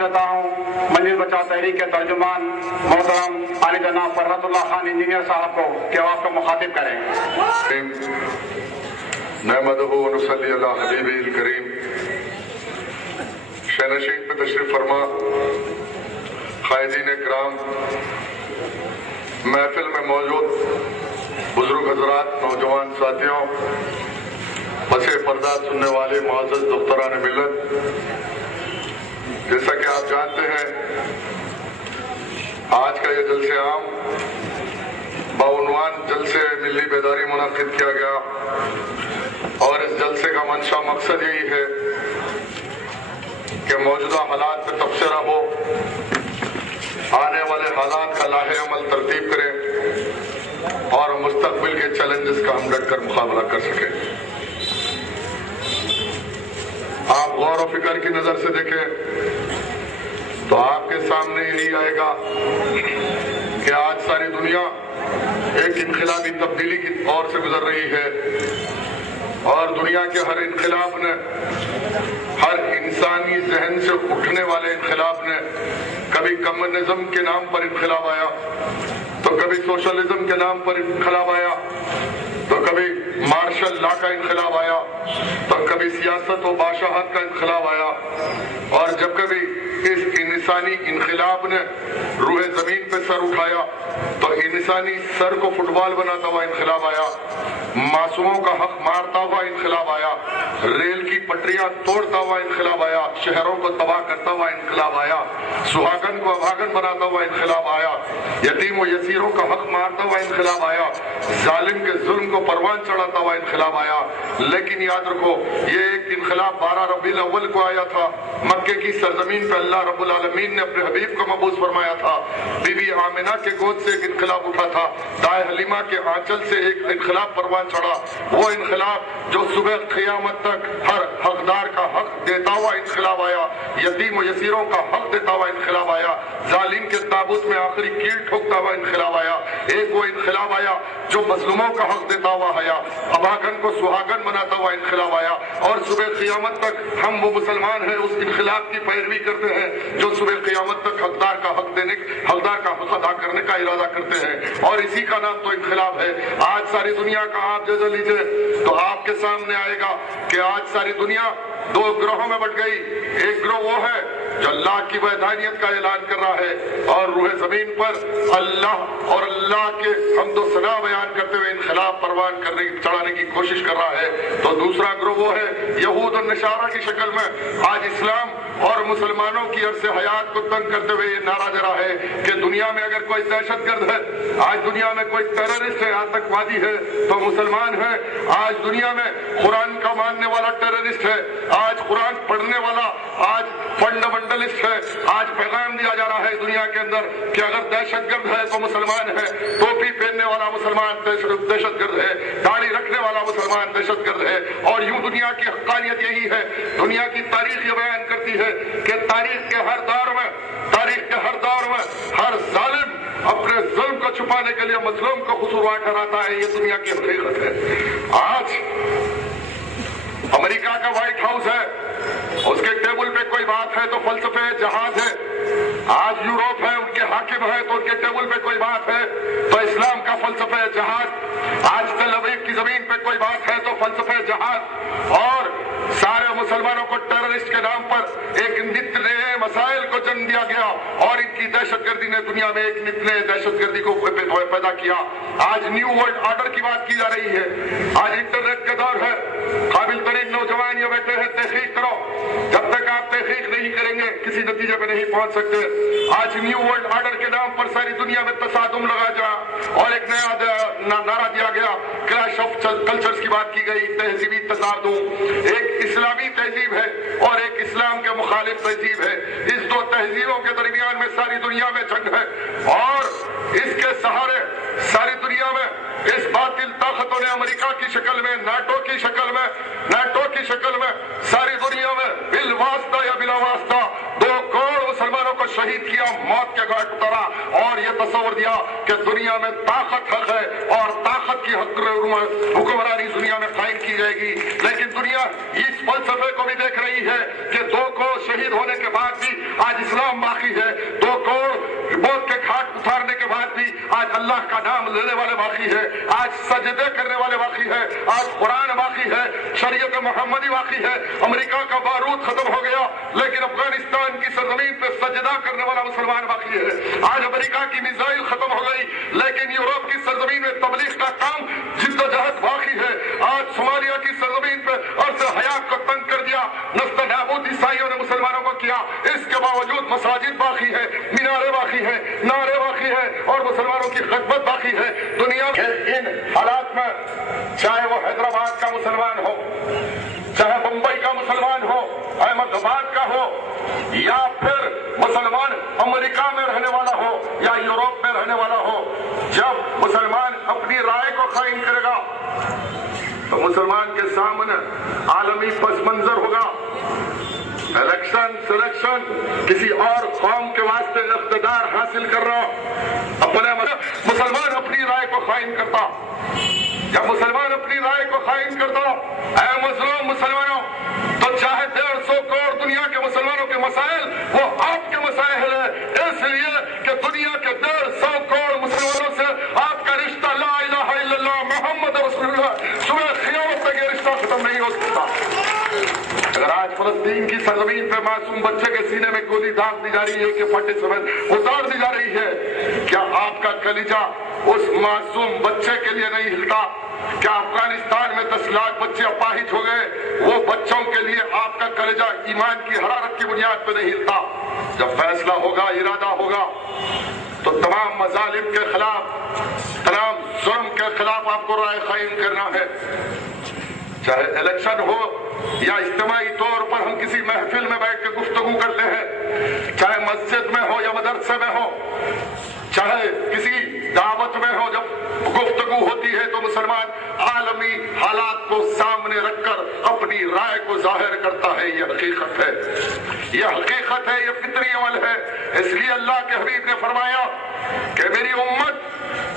دیتا ہوں منزل بچاؤ تحریک کے ترجمان محترم علی جناب فرحت اللہ خان انجینئر صاحب کو کہ وہ آپ کو مخاطب کریں۔ نحمدہ و نصلی علی حبیبہ الکریم۔ شہنشین پہ تشریف فرما، قائدین اکرام، محفل میں موجود بزرگ حضرات، نوجوان ساتھیوں، پسِ پردہ سننے والے معزز دختران ملت، جیسا کہ آپ جانتے ہیں آج کا یہ جلسہ عام بعنوان جلسے ملی بیداری منعقد کیا گیا، اور اس جلسے کا منشا مقصد یہی ہے کہ موجودہ حالات پہ تبصرہ ہو، آنے والے حالات کا لاہ عمل ترتیب کریں اور مستقبل کے چیلنجز کا ہم ڈٹ کر مقابلہ کر سکیں۔ آپ غور و فکر کی نظر سے دیکھیں تو آپ کے سامنے یہی آئے گا کہ آج ساری دنیا ایک انقلابی تبدیلی کی دور سے گزر رہی ہے، اور دنیا کے ہر انقلاب نے، ہر انسانی ذہن سے اٹھنے والے انقلاب نے، کبھی کمیونزم کے نام پر انقلاب آیا تو کبھی سوشلزم کے نام پر انقلاب آیا تو کبھی مارشل لا کا انقلاب آیا تو کبھی سیاست و بادشاہت کا انقلاب آیا، اور جب کبھی اس انسانی انقلاب نے روح زمین پہ سر اٹھایا تو انسانی سر کو فٹ بال بناتا ہوا انقلاب آیا، معصوموں کا حق مارتا ہوا انقلاب آیا، ریل کی پٹریاں توڑتا ہوا انقلاب آیا، شہروں کو تباہ کرتا ہوا انقلاب آیا، سہاگن کو ابھاگن بناتا ہوا انقلاب آیا، یتیم و یسیروں کا حق مارتا ہوا انقلاب آیا، ظالم کے ظلم کو پروان چڑھاتا ہوا انقلاب آیا۔ لیکن یاد رکھو، یہ ایک انقلاب 12 ربیع الاول کو آیا تھا، مکے کی سرزمین پہ اللہ رب العالمین نے اپنے حبیب کو مبعوث فرمایا تھا، بی بی آمنہ کے گود سے ایک انقلاب اٹھا تھا، دائے حلیمہ کے آنچل سے ایک انقلاب پروان چڑھا، وہ انقلاب جو صبح قیامت تک ہر حقدار کا حق دیتا ہوا انقلاب آیا، یتیم و یسیروں کا حق دیتا ہوا انقلاب آیا، ظالم کے تابوت میں آخری کیل ٹھوکتا ہوا انقلاب آیا، ایک وہ انقلاب آیا جو مظلوموں کا حق دیتا ہوا آیا، ابھاگن کو سہاگن بناتا ہوا انقلاب آیا، اور صبح قیامت تک ہم وہ مسلمان ہیں اس انقلاب کی پیروی کرتے ہیں جو صبح قیامت تک حقدار کا حق دینے، حقدار کا حق ادا کرنے کا ارادہ کرتے ہیں، اور اسی کا نام تو انقلاب ہے۔ آج ساری دنیا کا آپ جائزہ لیجئے تو آپ کے سامنے آئے گا کہ آج ساری دنیا دو گروہوں میں بٹ گئی۔ ایک گروہ وہ ہے جو اللہ کی وحدانیت کا اعلان کر رہا ہے اور روح زمین پر اللہ اور اللہ کے حمد و ثنا بیان کرتے ہوئے انقلاب پروان چڑھانے کی کوشش کر رہا ہے، تو دوسرا گروہ وہ ہے یہود اور نصارہ کی شکل میں آج اسلام اور مسلمانوں کی عرص حیات کو تنگ کرتے ہوئے یہ نعرہ دے رہا ہے کہ دنیا میں اگر کوئی دہشت گرد ہے، آج دنیا میں کوئی ٹیررسٹ ہے، آتنکوادی ہے تو مسلمان ہے، آج دنیا میں قرآن کا ماننے والا ٹیررسٹ ہے، آج قرآن پڑھنے والا آج فنڈامنٹلسٹ ہے، آج پیغام دیا جا رہا ہے دنیا کے اندر کہ اگر دہشت گرد ہے تو مسلمان ہے، ٹوپی پہننے والا مسلمان دہشت گرد ہے، داڑھی رکھنے والا مسلمان دہشت گرد ہے، اور یوں دنیا کی حقانیت یہی ہے۔ دنیا کی تاریخ یہ بیان کرتی ہے کہ تاریخ کے ہر دور میں ہر ظالم اپنے ظلم کو چھپانے کے لیے مظلوم کو قصوروار ٹھہراتا ہے، یہ دنیا کی حقیقت ہے۔ آج امریکہ کا وائٹ ہاؤس ہے، اس کے ٹیبل پہ کوئی بات ہے تو فلسفے جہاد ہے، آج یوروپ ہے، ان کے حاکم ہے تو ان کے ٹیبل پہ کوئی بات ہے تو اسلام کا فلسفہ جہاد، آج تل ابیب کی زمین پہ کوئی بات ہے تو فلسفہ جہاد، اور سارے مسلمانوں کو ٹیررسٹ کے نام پر ایک نت نئے مسائل کو جنم دیا گیا، اور ان کی دہشت گردی نے دنیا میں ایک نت نئے دہشت گردی کو پیدا کیا۔ آج نیو ورلڈ آرڈر کی بات کی جا رہی ہے، آج انٹرنیٹ کا دور ہے، قابل ترین نوجوان یہ بیٹھے ہیں تحقیق کرو، جب تک آپ تحقیق نہیں کریں گے کسی نتیجے پہ نہیں پہنچ سکتے۔ آج نیو ورلڈ آرڈر کے نام پر ساری دنیا میں تصادم لگا جا اور ایک نیا نعرہ دیا گیا، کلیش آف کلچرز کی بات کی گئی، تہذیبی تصادم، ایک اسلامی تہذیب ہے اور ایک اسلام کے مخالف تہذیب ہے، اس دو تہذیبوں کے درمیان میں ساری دنیا میں جنگ ہے، اور اس کے سہارے ساری دنیا میں اس باطل طاقتوں نے امریکہ کی شکل میں، نیٹو کی شکل میں ساری دنیا میں بالواسطہ یا بلا واسطہ 2 کروڑ مسلمانوں کو شہید کیا، موت کے گھاٹ اتارا، اور یہ تصور دیا کہ دنیا میں طاقت حق ہے اور طاقت کی حکمرانی دنیا میں قائم کی جائے گی، لیکن دنیا اس فلسفے کو بھی دیکھ رہی ہے کہ 2 کروڑ شہید ہونے کے بعد بھی آج اسلام باقی ہے، 2 کروڑ موت کے گھاٹ اتارنے کے بعد بھی آج اللہ کا نام لینے والے باقی ہے، آج سجدے کرنے والے باقی ہے، آج قرآن باقی ہے، شریعت محمدی باقی ہے۔ امریکہ کا بارود ختم ہو گیا لیکن افغانستان کی سرزمین پہ سجدہ کرنے والا مسلمان باقی ہے۔ آج امریکہ کی میزائل ختم ہو گئی لیکن یورپ کی سرزمین میں تبلیغ کا کام جدوجہد باقی ہے۔ آج صومالیہ کی سرزمین پہ عرض حیات کو تنگ کر دیا، نسل نابود عیسائیوں نے مسلمانوں کو کیا، اس کے باوجود مساجد باقی ہے، مینارے باقی ہیں، نعرے باقی ہیں اور مسلمانوں کی خدمت باقی ہے۔ دنیا کے ان حالات میں چاہے وہ حیدرآباد کا مسلمان ہو، چاہے بمبئی کا مسلمان ہو، احمد آباد کا ہو، یا پھر مسلمان امریکہ میں رہنے والا ہو یا یورپ میں رہنے والا ہو، جب مسلمان اپنی رائے کو قائم کرے گا تو مسلمان کے سامنے عالمی پس منظر ہوگا۔ الیکشن سلیکشن کسی اور قوم کے واسطے اقتدار حاصل کر رہا، اپنے مسلمان اپنی رائے کو قائم کرتا۔ جب مسلمان اپنی رائے کو قائم کرتا، اے مظلوم مسلمانوں، تو چاہے 150 کروڑ دنیا کے مسلمانوں کے مسائل وہ آپ کے مسائل ہیں، اس لیے کہ دنیا کے 150 کروڑ مسلمانوں سے آپ کا رشتہ لا الہ الا اللہ محمد رسول اللہ صبح قیامت تک یہ رشتہ ختم نہیں ہو سکتا۔ اگر آج فلسطین کی سرزمین پہ معصوم بچے کے سینے میں گولی داغ دی جا رہی ہے کہ پھٹے سمیت اتار دی جا رہی ہے، کیا آپ کا کلیجہ اس معصوم بچے کے لیے نہیں ہلتا؟ کیا افغانستان میں 10 لاکھ بچے اپاہج ہو گئے، وہ بچوں کے لیے آپ کا کلیجہ ایمان کی حرارت کی بنیاد پہ نہیں ہلتا؟ جب فیصلہ ہوگا، ارادہ ہوگا، تو تمام مظالم کے خلاف، تمام ظلم کے خلاف آپ کو رائے قائم کرنا ہے۔ چاہے الیکشن ہو یا اجتماعی طور پر ہم کسی محفل میں بیٹھ کے گفتگو کرتے ہیں، چاہے مسجد میں ہو یا مدرسے میں ہو، چاہے کسی دعوت میں ہو، جب گفتگو ہوتی ہے تو مسلمان عالمی حالات کو سامنے رکھ کر اپنی رائے کو ظاہر کرتا ہے۔ یہ حقیقت ہے، یہ حقیقت ہے، یہ فطری عمل ہے۔ اس لیے اللہ کے حبیب نے فرمایا کہ میری امت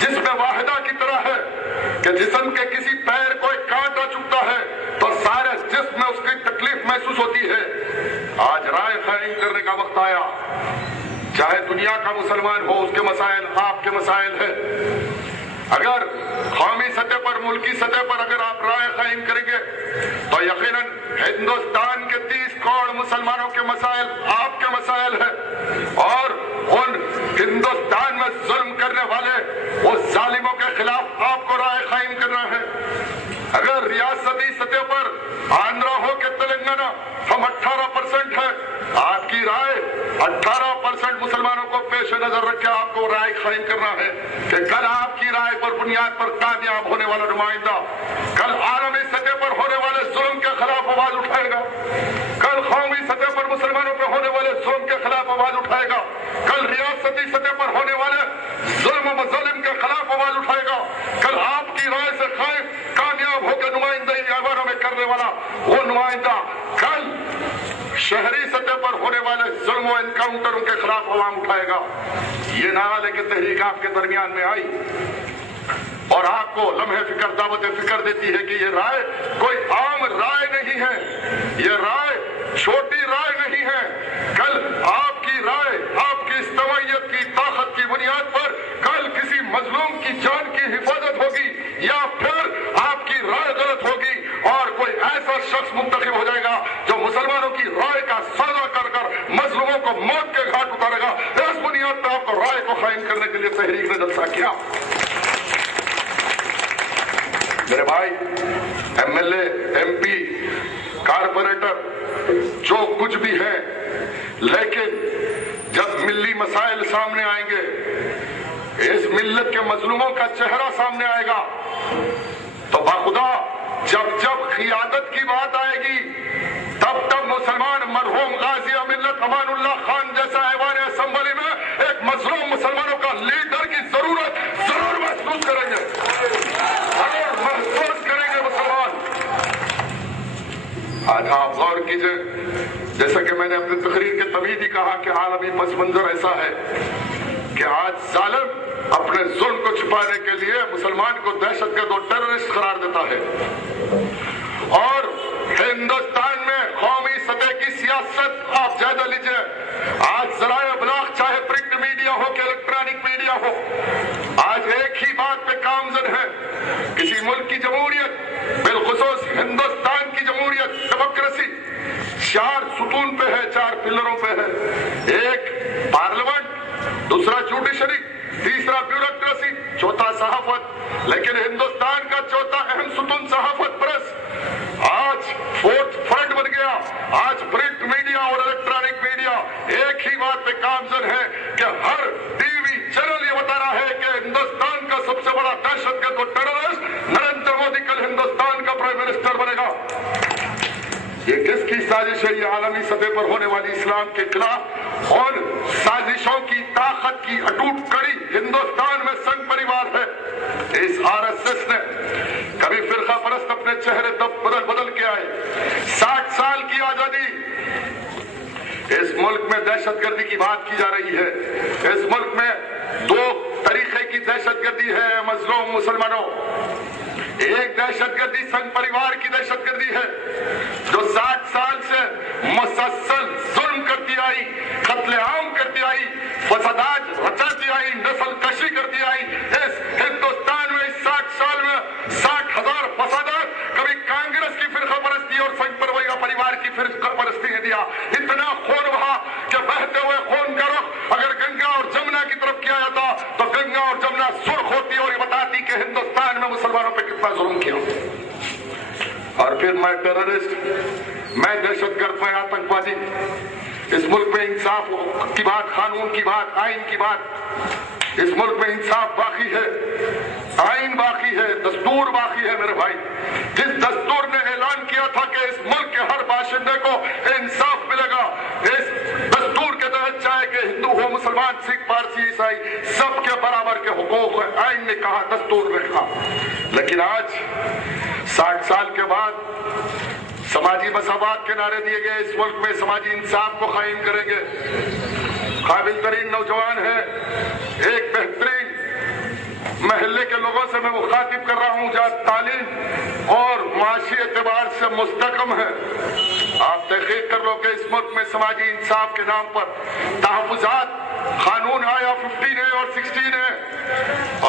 جس میں واحدہ کی طرح ہے کہ جسم کے کسی پیر کو ایک کانٹا چبھتا ہے تو سارے جسم میں اس کی تکلیف محسوس ہوتی ہے۔ آج رائے قائم کرنے کا وقت آیا، چاہے دنیا کا مسلمان ہو، اس کے مسائل آپ کے مسائل ہیں۔ اگر قومی سطح پر، ملکی سطح پر اگر آپ رائے قائم کریں گے تو یقیناً ہندوستان کے 30 کروڑ مسلمانوں کے مسائل آپ کے مسائل ہیں، اور ان ہندوستان میں ظلم کرنے والے وہ ظالموں کے خلاف آپ کو رائے قائم کرنا ہے۔ اگر ریاستی سطح پر آندھرا ہو کے تلنگانہ ہم 18% ہے، آپ کی رائے 18% مسلمانوں کو پیش نظر رکھ کے آپ کو رائے قائم کرنا ہے کہ کل آپ کی رائے پر بنیاد پر کامیاب ہونے والا نمائندہ کل عالمی سطح پر ہونے والے ظلم کے خلاف آواز اٹھائے گا، کل قومی سطح پر مسلمانوں پہ ہونے والے ظلم کے خلاف آواز اٹھائے گا، کل ریاستی سطح پر ہونے والے ظلم و مظالم کے خلاف آواز اٹھائے گا، کل آپ کی رائے سے قائم کامیاب ہو کے نمائندگی عواموں میں کرنے والا وہ نمائندہ کل شہری سطح پر ہونے والے ظلم و انکاؤنٹروں کے خلاف عوام اٹھائے گا۔ یہ نعرے کی تحریک آپ کے درمیان میں آئی اور آپ کو لمحے فکر دعوت فکر دیتی ہے کہ یہ رائے کوئی عام رائے نہیں ہے، یہ رائے چھوٹی رائے نہیں ہے۔ کل آپ کی رائے آپ کی اجتماعیت کی طاقت کی بنیاد پر کل کسی مظلوم کی جان کی حفاظت ہوگی یا پھر آپ کی رائے غلط ہوگی اور کوئی ایسا شخص منتخب ہو جائے گا جو مسلمانوں کی رائے کا سودا کر کر مظلوموں کو موت کے گھاٹ اتارے گا۔ اس بنیاد پر آپ کو رائے کو قائم کرنے کے لیے تحریک نے جلسہ کیا۔ میرے بھائی، M L A, M P, corporator جو کچھ بھی ہے، لیکن جب ملی مسائل سامنے آئیں گے، اس ملت کے مظلوموں کا چہرہ سامنے آئے گا تو باخدا جب قیادت کی بات آئے گی تب مسلمان مرحوم غازی ملت امان اللہ خان جیسا ایوان اسمبلی میں ایک مظلوم مسلمانوں کا لیڈر کی ضرورت ضرور محسوس کریں گے، ضرور محسوس کریں گے مسلمان۔ آج آپ غور کیجئے، جیسا کہ میں نے اپنی تقریر کے تمہید ہی کہا کہ عالمی پس منظر ایسا ہے کہ آج ظالم اپنے ظلم کو چھپانے کے لیے مسلمان کو دہشت گرد اور ٹیررسٹ قرار دیتا ہے، اور ہندوستان میں قومی سطح کی سیاست آپ جائزہ لیجئے، آج ذرائع ابلاغ چاہے پرنٹ میڈیا ہو کہ الیکٹرانک میڈیا ہو، آج ایک ہی بات پہ گامزن ہے، کسی ملک کی جمہوریت، بالخصوص ہندوستان کی جمہوریت، ڈیموکریسی 4 ستون پہ ہے، 4 پلروں پہ ہے، ایک پارلیمنٹ، دوسرا جوڈیشری، تیسرا بیوروکریسی، چوتھا صحافت، لیکن ہندوستان کا چوتھا اہم ستون صحافت پریس آج 4th فرنٹ بن گیا۔ آج پرنٹ میڈیا اور الیکٹرانک میڈیا ایک ہی بات پہ گامزن ہے کہ ہر ٹی وی چینل یہ بتا رہا ہے کہ ہندوستان کا سب سے بڑا دہشت گرد اور ٹیررسٹ نریندر مودی کل ہندوستان کا پرائم منسٹر بنے گا۔ یہ کس کی سازش ہے؟ یہ عالمی سطح پر ہونے والی اسلام کے خلاف اور سازشوں کی طاقت کی اٹوٹ کڑی ہندوستان میں سنگ پریوار ہے۔ اس RSS نے کبھی فرقہ پرست اپنے چہرے بدل کے آئے، 60 سال کی آزادی، اس ملک میں دہشت گردی کی بات کی جا رہی ہے۔ اس ملک میں 2 طریقے کی دہشت گردی ہے مظلوم مسلمانوں۔ ایک دہشت گردی سنگ پریوار کی دہشت گردی ہے جو 60 سال سے مسلسل ظلم کرتی آئی، قتل عام کرتی آئی، فسادات رچاتی آئی، نسل کشی کرتی آئی۔ اس ہندوستان میں اس 60 سال میں 60,000 فسادات کبھی کانگریس کی فرقہ پرستی اور سنگ پریوار کی فرقہ پرستی نے دیا۔ اتنا خون بہا کہ بہتے ہوئے خون کا رخ اگر گنگا اور جمنا کی طرف کیا جاتا تو گنگا اور جمنا سرخ ہوتی اور یہ بتاتی کہ ہندوستان میں مسلمانوں پہ کتنا ظلم کیا۔ اور پھر میں ٹیررسٹ، میں دہشت گرد، میں آتنکوادی، اس ملک میں انصاف کی بات، قانون کی بات، آئین کی بات، اس ملک میں انصاف باقی ہے، آئین باقی ہے، دستور باقی ہے میرے بھائی۔ جس دستور نے اعلان کیا تھا کہ اس ملک کے ہر باشندے کو انصاف ملے گا، اس دستور کے تحت چاہے کہ ہندو ہو، مسلمان، سکھ، پارسی، عیسائی، سب کے برابر کے حقوق ہیں، آئین نے کہا، دستور نے کہا۔ لیکن آج 60 سال کے بعد سماجی مساوات کے نعرے دیے گئے، اس ملک میں سماجی انصاف کو قائم کریں گے۔ قابل ترین نوجوان ہے، ایک بہترین محلے کے لوگوں سے میں مخاطب کر رہا ہوں جہاں تعلیم اور معاشی اعتبار سے مستحکم ہے۔ آپ تحقیق کر لو کہ اس ملک میں سماجی انصاف کے نام پر تحفظات قانون آیا 15A اور 16A،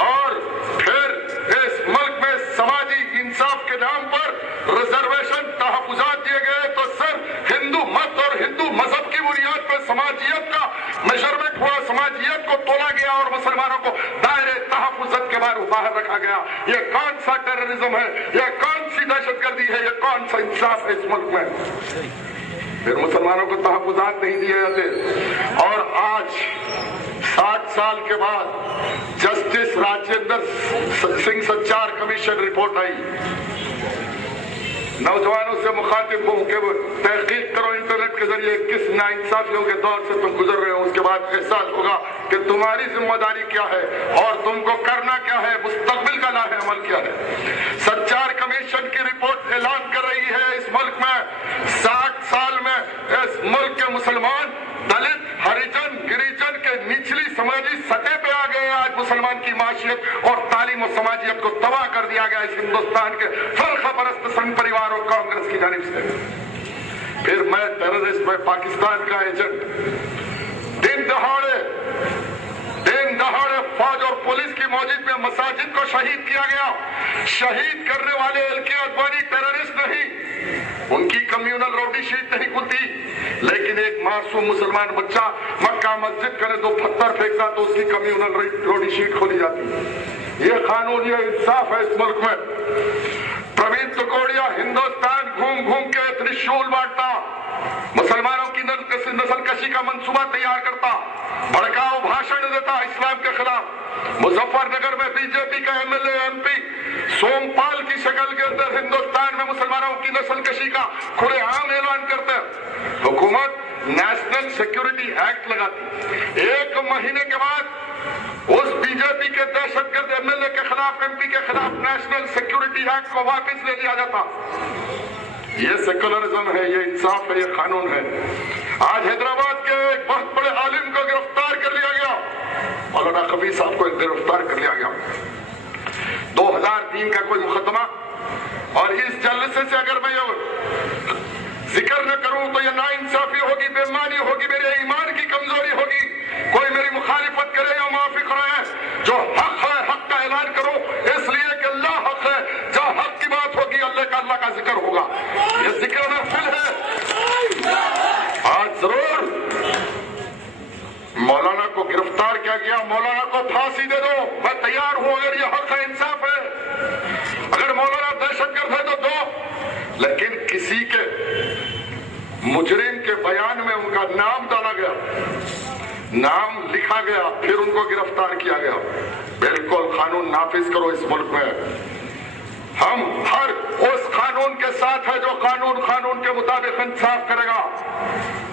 اور پھر اس ملک میں سماجی انصاف کے نام پر ریزرویشن تحفظات دیے گئے تو صرف ہندو مت اور ہندو مذہب کی بنیاد پر سماجیت کا میجرمنٹ ہوا، سماجیت کو تولا گیا اور مسلمانوں کو دائرے تحفظات کے باہر رکھا گیا۔ یہ کون سا ٹیررزم ہے؟ یہ کون سی دہشت گردی ہے؟ یہ کون سا انصاف ہے اس ملک میں؟ پھر مسلمانوں کو تحفظات نہیں دیے جاتے، اور آج 60 سال کے بعد جسٹس راجندر سنگھ سچار کمیشن رپورٹ آئی۔ نوجوانوں سے مخاطب ہوں کہ وہ تحقیق کرو انٹرنیٹ کے ذریعے کس ناانصافیوں کے دور سے تم گزر رہے ہو، اس کے بعد احساس ہوگا کہ تمہاری ذمہ داری کیا ہے اور تم کو کرنا کیا ہے، مستقبل کا لاہ عمل کیا ہے۔ سچار کمیشن کی رپورٹ اعلان کر رہی ہے اس ملک میں 60 سال میں اس ملک کے مسلمان، دلت، ہریجن، گریجن کے نچلی سماجی سطح پہ آ گئے۔ آج مسلمان کی معاشیت اور تعلیم و سماجیت کو تباہ کر دیا گیا اس ہندوستان کے فرقہ پرست سنگ پریوار اور کانگریس کی جانب سے۔ پھر میں ٹیررسٹ، میں پاکستان کا ایجنٹ، دن دہاڑے فوج اور پولیس کی موجود میں مساجد کو شہید کیا گیا۔ شہید کرنے والے LK اڈوانی ٹیررسٹ نہیں، ان کی کمیونل روڈی شیٹ نہیں کھلتی، لیکن ایک معصوم مسلمان بچہ مکہ مسجد کرے 2 پتھر پھینکتا تو اس کی کمیونل روڈی شیٹ کھولی جاتی۔ یہ قانون، یہ انصاف ہے اس ملک میں۔ پروین توگوڑیا ہندوستان گھوم گھوم کے ترشول بانٹتا، مسلمانوں کی نسل کشی کا منصوبہ تیار کرتا، بھڑکاؤ بھاشن دیتا اسلام کے خلاف۔ مظفر نگر میں BJP کا MLA MP سوم پال کی شکل کے اندر ہندوستان میں مسلمانوں کی نسل کشی کا کھلے عام اعلان کرتے، حکومت نیشنل سیکیورٹی ایکٹ لگاتی۔ 1 مہینے کے بعد اس BJP کے دہشت گرد MLA کے خلاف، MP کے خلاف نیشنل سیکیورٹی ایکٹ کو واپس لے لیا جاتا۔ یہ سیکولرزم ہے، یہ انصاف ہے، یہ قانون ہے۔ آج حیدرآباد کے ایک بہت بڑے عالم کو گرفتار کر لیا گیا، मौलाना कबीर साहब को गिरफ्तार कर लिया गया। 2003 का कोई मुकदमा, और इस जलसे से अगर मैं जिक्र न करूं तो ये नाइंसाफी होगी, बेईमानी होगी, मेरे ईमान की कमजोरी होगी। कोई मेरी मुखालिफत करे या माफी कराए, जो हक है हक का ऐलान करो, इसलिए कि अल्लाह हक है। जहाँ हक की बात होगी अल्लाह का जिक्र होगा। ये जिक्र महफिल है। आज जरूर मौलाना को गिरफ्तार किया गया, मौलाना को फांसी दे दो, मैं तैयार हूं। अगर ये हक है, इंसाफ है, अगर मौलाना दहशतगर्द है तो दो, लेकिन किसी के मुजरिम के बयान में उनका नाम डाला गया, नाम लिखा गया, फिर उनको गिरफ्तार किया गया। बिल्कुल कानून नाफिज करो इस मुल्क में। हम हर उस कानून के साथ है जो कानून के मुताबिक इंसाफ करेगा,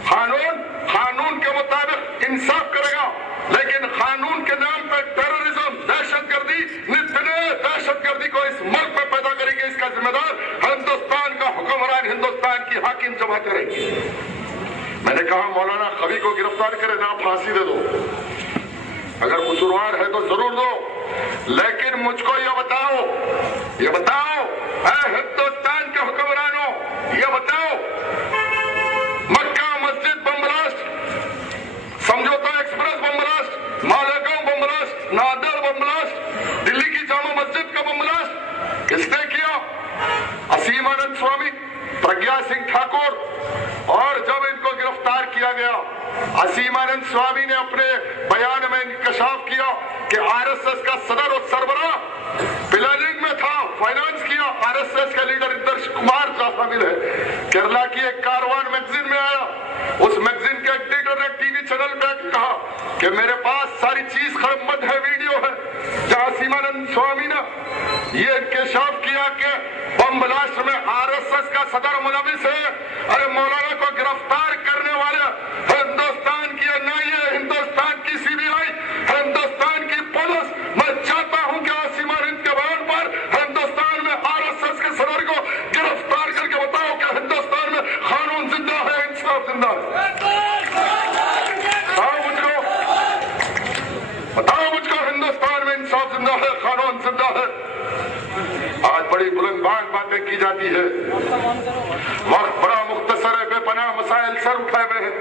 कानून के मुताबिक इंसाफ करेगा। लेकिन कानून के नाम पर टेररिज्म, दहशतगर्दी, नित्य दहशतगर्दी को इस मुल्क में पैदा करेगी, इसका जिम्मेदार हिंदुस्तान का हुक्मरान, हिंदुस्तान की हाकिम जमा करेगी। मैंने कहा मौलाना कभी को गिरफ्तार करे ना, फांसी दे दो, अगर कसूरवार है तो जरूर दो, लेकिन मुझको ये बताओ हिंदुस्तान के हुक्मरानों, ये बताओ, Mecca Masjid bomb blast, Samjhauta express bomb blast, Malegaon bomb blast, नादर बम ब्लास्ट, दिल्ली की जामा मस्जिद का बम ब्लास्ट किसने किया? असीम आनंद स्वामी, प्रज्ञा सिंह ठाकुर। और जब इनको गिरफ्तार किया गया, असीम आनंद स्वामी ने अपने बयान में इंकशाफ किया कि आरएसएस का सदर और सरबराह प्लानिंग में था, फाइनेंस किया। आरएसएस का लीडर इंदर्श कुमार शामिल है। केरला की एक कारवान मैगजीन में आया, उस मैगजीन के एडिटर ने टीवी चैनल पे कहा कि मेरे पास सारी चीज खरमत है, वीडियो है, जहां सीमानंद स्वामी ने ये इंकशाफ किया कि बम ब्लास्ट में आरएसएस का सदर मुलविस है। अरे मौलाना को गिरफ्तार करने वाले हिंदुस्तान की एनआईए, हिंदुस्तान की सीबीआई, हिंदुस्तान की पुलिस। मैं चाहता हूं कि आसिमान के बयान पर हिंदुस्तान में आरएसएस के सदर को गिरफ्तार करके बताओ कि हिंदुस्तान में कानून जिंदा है, इंसाफ जिंदा है। बताओ मुझको हिंदुस्तान में इंसाफ जिंदा है, कानून जिंदा है। आज बड़ी बुलंद बातें की जाती है, वक्त बड़ा मुख्तसर है, बेपनाह मसाइल सर उठाए हुए हैं।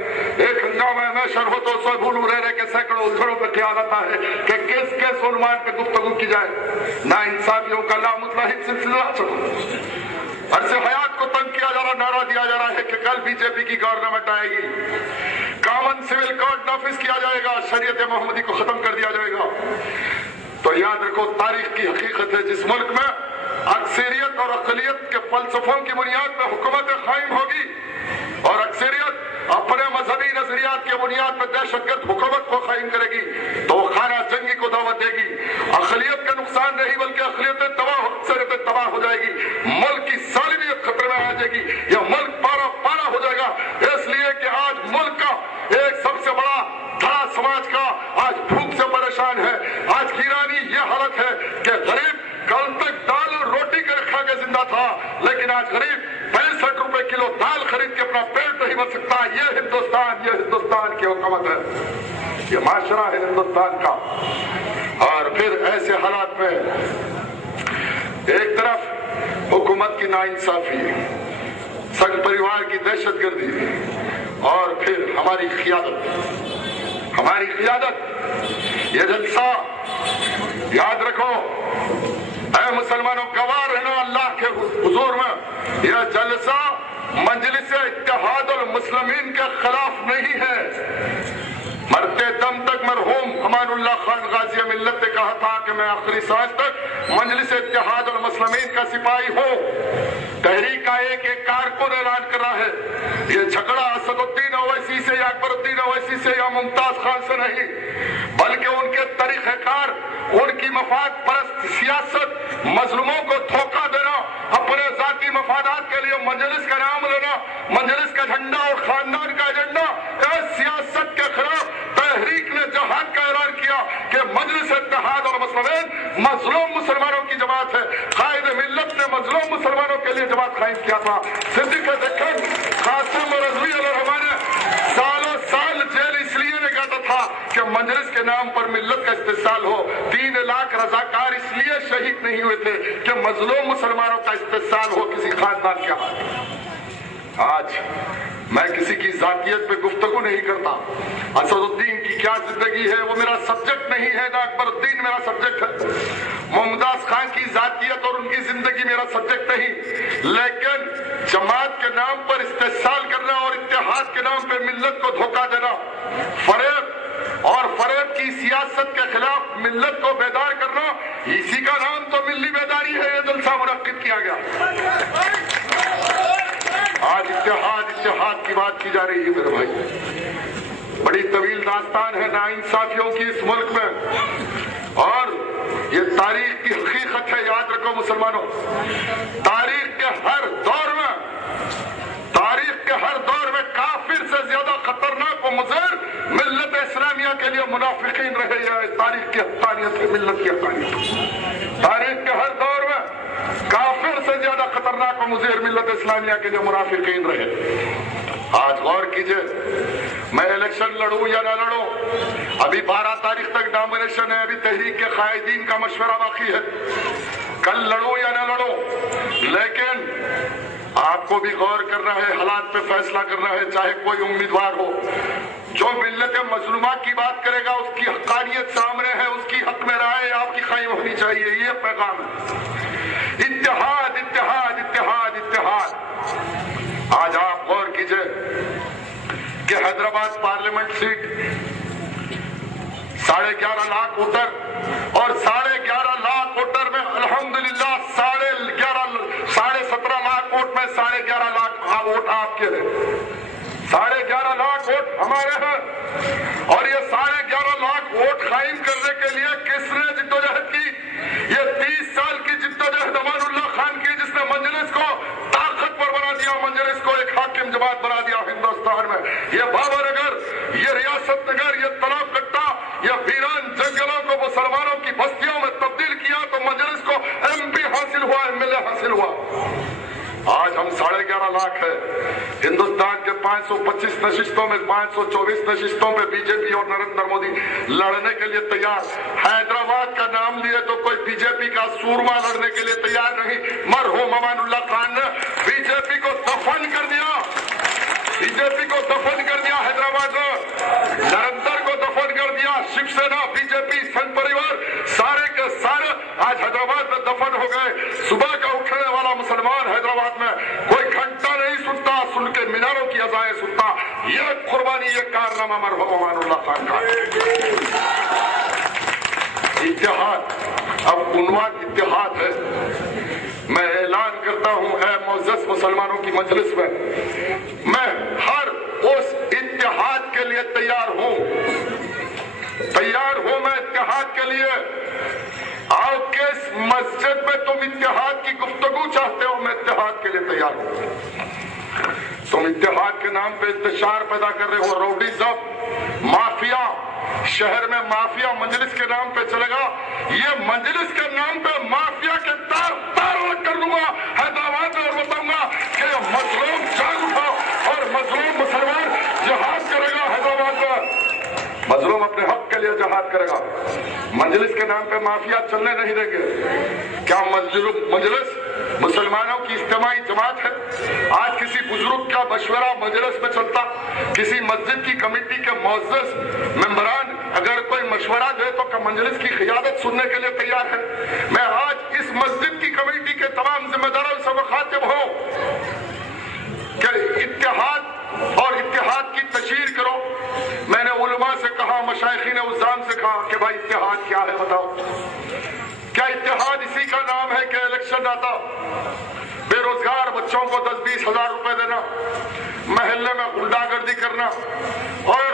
एक हंगामा में शर हो तो सौ भूलू रह के सैकड़ों उधरों पर ख्याल आता है कि किस उन्वान पे गुफ्तगू की जाए। ना इंसाफियों का लामुतलाहिब सिलसिला चलो, अरसे हयात को तंग किया जा रहा, नारा दिया जा रहा है कि कल बीजेपी की गवर्नमेंट आएगी, कॉमन सिविल कोड नाफिज किया जाएगा, शरीयत मोहम्मदी को खत्म कर दिया जाएगा। तो याद रखो, तारीख की हकीकत है, जिस मुल्क में अक्सरियत और अकलियत के फलसफों की बुनियाद पर हुकूमत कायम होगी और अक्सरियत अपने मजहबी नजरियात के बुनियाद पर दहशतगर्द हुकूमत को कायम करेगी, तो वो खाना जंगी को दावत देगी। अकलियत का नुकसान नहीं बल्कि अकलियत तबाह हो जाएगी, मुल्क की सालिमियत खतरे में आ जाएगी, यह मुल्क पारा हो जाएगा। इसलिए कि आज मुल्क का एक सबसे बड़ा धड़ा समाज का आज भूख से परेशान है। आज की ईरानी ये हालत है कि गरीब कल तक दाल और रोटी के खा के जिंदा था, लेकिन आज गरीब 65 रुपए किलो दाल खरीद के अपना पेट नहीं भर सकता। ये हिंदुस्तान की हुकूमत है, ये माशरा है हिंदुस्तान का। और फिर ऐसे हालात में एक तरफ हुकूमत की नाइंसाफी, संघ परिवार की दहशतगर्दी, और फिर हमारी क़ियादत, ये जलसा याद रखो, ऐ मुसलमानों, गवाह रहना अल्लाह के हुजूर में, यह जलसा मजलिस इत्तेहाद और मुस्लिमीन के खिलाफ नहीं है। मरते दम तक मरहूम अमानुल्लाह खान गाजी मिल्लत ने कहा था कि मैं आखिरी सांस तक मजलिस इत्तेहाद और मुस्लिमीन का सिपाही हूँ। तहरीक का एक कारकुन ऐलान कर रहा है, ये झगड़ा असदुद्दीन ओवैसी से या अकबरुद्दीन ओवैसी से या मुमताज खान से नहीं, बल्कि उनके तरीक़ेकार, उनकी मफाद परस्त सियासत, मजलूमों को धोखा देना, अपने जाती मफादात के लिए मजलिस का नाम लेना, मजलिस का झंडा और खानदान का एजेंडा, इस सियासत के खिलाफ तहरीक ने जहाद का ऐलान किया कि मजलिस इत्तेहाद और मुस्लिमीन मजलूम मुसलमानों की जमात है। कायद मिल्लत ने मजलूम मुसलमानों के लिए जमात कायम किया था। सिद्दीक़ दक्कन, कासिम रज़वी अलैहिर्रहमान ने सालों साल जेल इसलिए में काटा था कि مجلس کے نام پر ملت کا استحصال ہو. 3 لاکھ رضاکار اس لیے شہید نہیں ہوئے تھے کہ مظلوم مسلمانوں کا استحصال ہو کسی خاندان کے ہاتھ. آج میں کسی کی ذاتیت پہ گفتگو نہیں کرتا. اسد الدین کی کیا زندگی ہے وہ میرا سبجیکٹ نہیں ہے، نہ اکبر الدین میرا سبجیکٹ ہے. ممتاز خان کی ذاتیت اور ان کی زندگی میرا سبجیکٹ نہیں. لیکن جماعت کے نام پر استحصال کرنا اور اتحاد کے نام پہ ملت کو دھوکہ دینا، فریب اور فریب کی سیاست کے خلاف ملت کو بیدار کرنا، اسی کا نام تو ملی بیداری ہے. یہ جلسہ منعقد کیا گیا. آج اتحاد کی بات کی جا رہی ہے میرے بھائی. بڑی طویل داستان ہے ناانصافیوں کی اس ملک میں، اور یہ تاریخ کی حقیقت ہے. یاد رکھو مسلمانوں، تاریخ کے ہر دور میں کافر سے زیادہ خطرناک و مضر ملت اسلامیہ کے لیے منافقین رہے. یہ تاریخ کی حقانیت ہے، ملت کی حقانیت. تاریخ کے ہر دور میں کافر سے زیادہ خطرناک و مضر ملت اسلامیہ کے لیے منافقین رہے. آج غور کیجئے، میں الیکشن لڑوں یا نہ لڑوں، ابھی 12 تاریخ تک نامنیشن ہے. ابھی تحریک کے قائدین کا مشورہ باقی ہے. کل لڑوں یا نہ لڑوں، لیکن آپ کو بھی غور کرنا ہے، حالات پہ فیصلہ کرنا ہے. چاہے کوئی امیدوار ہو، جو ملت مظلومہ کی بات کرے گا اس کی حقانیت سامنے ہے، اس کی حق میں رائے آپ کی قائم ہونی چاہیے. یہ پیغام ہے. اتحاد اتحاد اتحاد اتحاد. آج آپ غور کیجئے کہ Hyderabad parliament seat 11.5 lakh voter, اور 11.5 لاکھ ووٹر میں الحمدللہ 17.5 لاکھ ووٹ میں 11.5 لاکھ ووٹ آپ کے ہیں. 11.5 لاکھ ووٹ ہمارے ہیں. اور یہ 11.5 لاکھ ووٹ قائم کرنے کے لیے کس نے جدوجہد کی؟ یہ 30 سال کی جدوجہد امان اللہ خان کی، جس نے مجلس کو طاقتور بنا دیا، مجلس کو ایک حاکم جماعت بنا دیا ہندوستان میں. یہ بابا نگر، یہ ریاست نگر، یہ تلاب کٹا، یہ ویران جنگلوں کو مسلمانوں کی بستیوں میں تبدیل کیا تو مجلس کو MP حاصل ہوا، MLA حاصل ہوا. آج ہم 11.5 لاکھ ہے. ہندوستان کے 525 نشستوں میں 524 نشستوں پہ بی جے پی اور نریندر مودی لڑنے کے لیے تیار. حیدرآباد کا نام لیے تو کوئی بی جے پی کا سورما لڑنے کے لیے تیار نہیں. مرحوم امان اللہ خان نے بی جے پی کو دفن کر دیا، بی جے پی کو دفن کر دیا حیدرآباد میں. نریندر کو دفن کر دیا. شیو سینا، بی جے پی، سنگھ پریوار سارے کے سارے آج حیدرآباد میں دفن ہو گئے. صبح کا اٹھنے والا مسلمان حیدرآباد میں کوئی گھنٹہ نہیں سنتا، سن کے میناروں کی اذانیں سنتا. یہ قربانی، یہ کارنامہ مرحوم امان اللہ خان کا. اتحاد، اب عنوان اتحاد ہے. میں اعلان کرتا ہوں اے معزز مسلمانوں کی مجلس میں، میں ہر اس اتحاد کے لیے تیار ہوں میں اتحاد کے لیے. آؤ کس مسجد میں تم اتحاد کی گفتگو چاہتے ہو، میں اتحاد کے لیے تیار ہوں. تم اتحاد کے نام پہ انتشار پیدا کر رہے ہو، راؤڈیزم، مافیا. شہر میں مافیا مجلس کے نام پہ چلے گا. یہ مجلس کے نام پہ مافیا کے تار الگ کر دوں گا حیدرآباد میں، اور بتاؤں گا کہ مظلوم جاگ اٹھا اور مظلوم مسلمان جہاد کرے گا حیدرآباد میں. مظلوم اپنے حق کے لیے جہاد کرے گا. مجلس کے نام پہ مافیا چلنے نہیں دیں گے. کیا مجلس مسلمانوں کی اجتماعی جماعت ہے؟ آج کسی بزرگ کا مشورہ مجلس میں چلتا، کسی مسجد کی کمیٹی کے معزز ممبران اگر کوئی مشورہ دے تو مجلس کی قیادت سننے کے لیے تیار ہے. میں آج اس مسجد کی کمیٹی کے تمام ذمہ داروں سے مخاطب ہوں کہ اتحاد اور اتحاد کی تشہیر کرو. میں نے علماء سے کہا، مشائخین عظام سے کہا کہ بھائی اتحاد کیا ہے بتاؤ. کیا اتحاد اسی کا نام ہے کہ الیکشن آتا، بے روزگار بچوں کو 10-20 ہزار روپے دینا، محلے میں غنڈہ گردی کرنا، اور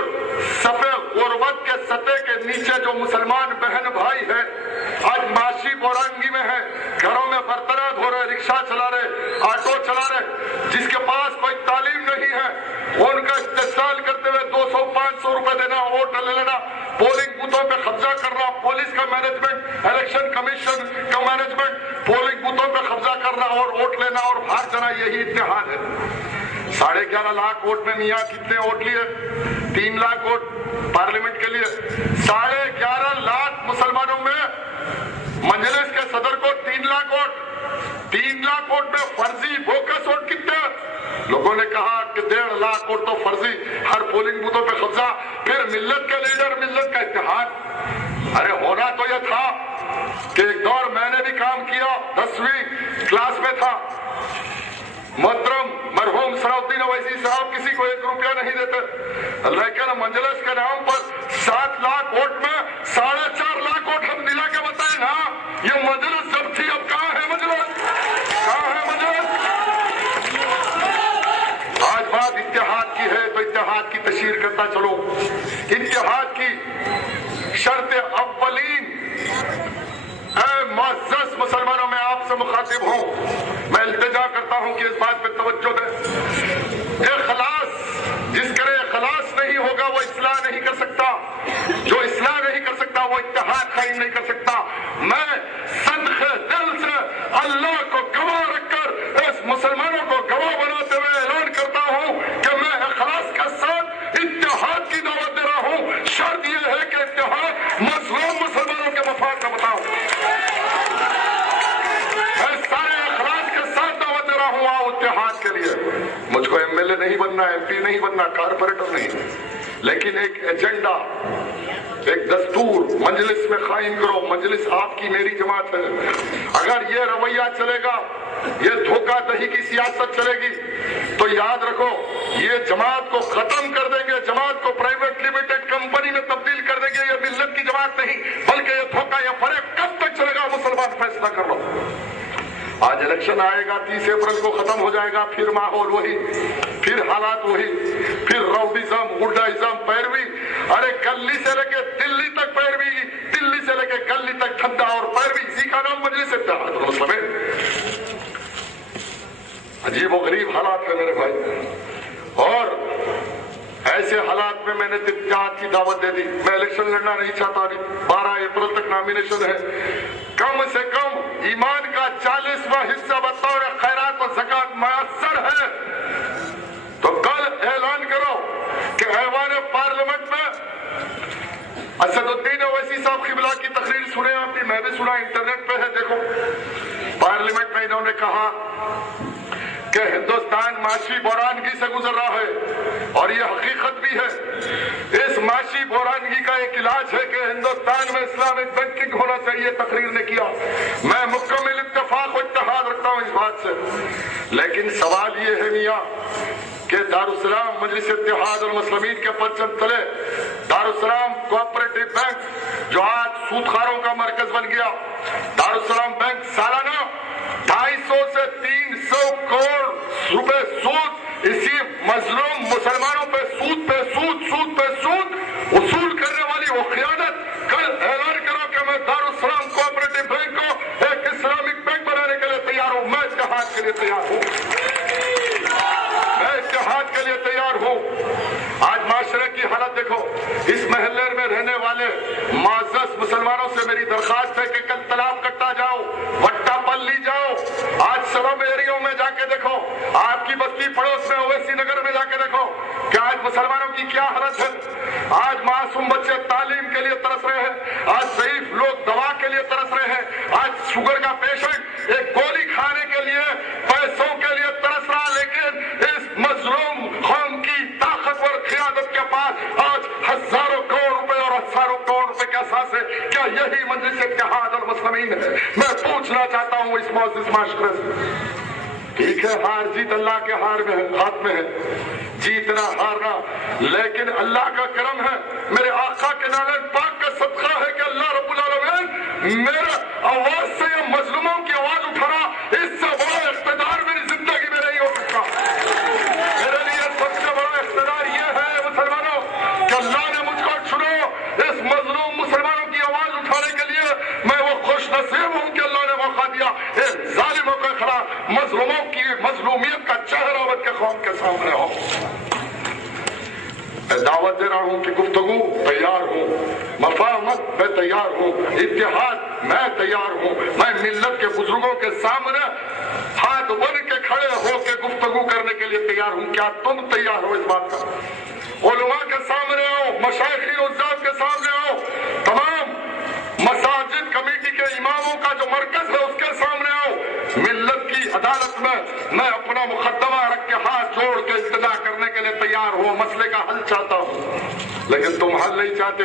صفے غربت کے سطح کے نیچے جو مسلمان بہن بھائی ہیں آج معاشی بحرانگی میں ہے، گھروں میں برطرف ہو رہے، رکشہ چلا رہے، آٹو چلا رہے، جس کے پاس کوئی تعلیم نہیں ہے، ان کا استحصال کرتے ہوئے 200-500 روپے دینا، ووٹ لے لینا، پولنگ بوتھوں پہ قبضہ کرنا، پولیس کا مینجمنٹ، الیکشن کمیشن کا مینجمنٹ، پولنگ بوتھوں پہ قبضہ کرنا اور ووٹ لینا اور بھاگ جانا، یہی اتحاد ہے. 11.5 लाख वोट में मियाँ कितने वोट लिए? 3 लाख वोट पार्लियामेंट के लिए। 11.5 लाख मुसलमानों में मजलिस के सदर को 3 लाख वोट। 3 लाख वोट में फर्जी बोकस वोट कितने? लोगों ने कहा कि 1.5 लाख वोट तो फर्जी, हर पोलिंग बूथों पे कब्जा, फिर मिल्लत के लीडर, मिल्लत का इत्तेहाद। अरे होना तो यह था कि एक दौर मैंने भी काम किया, 10वीं क्लास में था। मोहतरम मरहूम सलाउद्दीन ओवैसी साहब किसी को 1 रुपया नहीं देते, लेकिन मजलिस के नाम पर 7 लाख वोट में 4.5 लाख वोट हम दिला के बताए ना, ये मजलिस जब थी, अब कहाँ है मजलिस? कहाँ है मजलिस? आज बात इत्तेहाद की है तो इत्तेहाद की तशहीर करता चलो। इत्तेहाद की शर्त अव्वलीन, मुअज़्ज़ज़ मुसलमानों में आपसे मुखातिब हूं, मैं इल्तिजा करता हूं कि इस बात पे तवज्जो दें। इखलास, जिस करे इखलास नहीं होगा वो इस्लाह नहीं कर सकता, जो इस्लाह नहीं कर सकता वो इत्तेहाद कायम नहीं कर सकता। मैं सदक़े दिल से अल्लाह को गवाह रखकर इस मुसलमानों को गवाह बनाते हुए ऐलान करता हूं कि मैं इखलास के साथ इत्तेहाद की दावत दे रहा हूं। शर्त यह है कि इत्तेहाद मज़लूम मुसलमानों के मफाद का बताओ। इत्तेहाद के लिए मुझको एमएलए नहीं बनना, एमपी नहीं बनना, कारपोरेटर नहीं, लेकिन एक एजेंडा, एक दस्तूर मजलिस में कायम करो। मजलिस आपकी मेरी जमात है। अगर ये रवैया चलेगा, ये धोखाधड़ी की सियासत चलेगी, तो याद रखो ये जमात को खत्म कर देंगे, जमात को प्राइवेट लिमिटेड कंपनी में तब्दील कर देंगे। ये मिल्लत की जमात नहीं, बल्कि ये धोखा, ये फरेब कब तक चलेगा? मुसलमान फैसला कर लो। आज इलेक्शन आएगा, 30 अप्रैल को खत्म हो जाएगा, फिर माहौल वही, फिर हालात वही, फिर राउडिज्म, गुंडाइज्म, पैरवी। अरे गली से लेके दिल्ली तक पैरवी, दिल्ली से लेके गली तक धंधा और पैरवी, इसी का नाम मजलिस इत्तेहाद मुस्लिम है। अजीब व गरीब हालात है मेरे भाई, और ऐसे हालात में मैंने इत्तेहाद की दावत दे दी। मैं इलेक्शन लड़ना नहीं चाहता, 12 अप्रैल तक नॉमिनेशन है। कम से कम ईमान का 40वां हिस्सा बतौर खैरात और ज़कात मुयस्सर है, तो कल ऐलान करो कि ऐवान पार्लियामेंट में असदुद्दीन ओवैसी साहब क़िबला की तकरीर सुने आपने, मैं भी सुना, इंटरनेट पे है, देखो। पार्लियामेंट में इन्होंने कहा कि हिंदुस्तान माशी बहरानगी से गुजर रहा है, और ये हकीकत भी है। इस माशी बहरानगी का एक इलाज है कि हिंदुस्तान में इस्लामिक बैंकिंग होना चाहिए, तकरीर ने किया। मैं मुकम्मल इत्तेफाक और इत्तेहाद रखता हूं इस बात से, लेकिन सवाल ये है मियाँ कि दारुस्सलाम मजलिस इत्तेहाद और मुस्लिमीन के परचम तले दारुस्सलाम कोऑपरेटिव बैंक जो आज सूदखारों का मरकज बन गया, दारुस्सलाम बैंक सालाना 250 से 300 करोड़ रुपए सूद इसी मजलूम मुसलमानों पे सूद पे सूद, सूद पे सूद वसूल करने वाली वो खियानत, कल ऐलान करो कि मैं दारुस्सलाम कोऑपरेटिव बैंक को एक इस्लामिक बैंक बनाने के लिए तैयार हूं। मैं इत्तेहाद के लिए तैयार हूं, मैं इत्तेहाद के लिए तैयार हूं। आज माशरे की हालत देखो, इस महल्ले में रहने वाले मुअज़्ज़ज़ मुसलमानों से मेरी दरखास्त है कि कल तालाब कट्टा जाओ, वट्टा पल्ली जाओ, आज सब एरियो में जाके देखो, आपकी बस्ती पड़ोस में ओवैसी नगर में जाके देखो कि आज मुसलमानों की क्या हालत है। आज मासूम बच्चे तालीम के लिए तरस रहे हैं, आज ज़ईफ लोग दवा के लिए तरस रहे हैं, आज शुगर का पेशेंट एक गोली खाने के लिए, पैसों के लिए तरस रहा, लेकिन इस मजलूम कौम की ताकतवर क़ियादत के पास आज हजारों करोड़ रुपए और हजारों करोड़ रुपए के असास है। क्या यही मजलिस इत्तेहाद और मुस्लिमीन है? मैं पूछना चाहता हूं इस मुअज़्ज़ज़ माशरे से। ठीक है, हार जीत अल्लाह के हाथ में है, जीतना हारना, लेकिन अल्लाह का करम है, मेरे आका के नालन पाक का सदका है कि अल्लाह रब्बुल आलमीन मेरे आवाज से ये मजलूमों की आवाज उठाना, इससे बड़ा इख्तिदार मेरी जिंदगी में नहीं हो सकता। मेरे लिए सबसे बड़ा इख्तिदार ये है मुसलमानों कि अल्लाह ने मुझको चुनो इस मजलूम मुसलमानों की आवाज उठाने के लिए। मैं वो खुश नसीब हूं कि अल्लाह ने मौका दिया इन जालिमों के खिलाफ मजलूमों की मजलूमियत का चेहरा बन के कौम के सामने हो। मैं दावत दे रहा हूं कि गुफ्तगू तैयार हूं, मफाहमत मैं तैयार हूं, इत्तेहाद मैं तैयार हूं। मैं मिल्लत के बुजुर्गों के सामने हाथ बन के खड़े हो के गुफ्तगू करने के लिए तैयार हूं। क्या तुम तैयार हो इस बात का? उलमा के सामने आओ, मशाइखीन उस्ताद के सामने आओ, तमाम मसाजिद कमेटी के इमामों का जो मरकज है उसके सामने आओ। मिल्लत की अदालत में मैं अपना मुकद्दमा रख के हाथ जोड़ के इल्तिजा करने के लिए तैयार हूं। मसले का हल चाहता हूं, लेकिन तुम हल नहीं चाहते।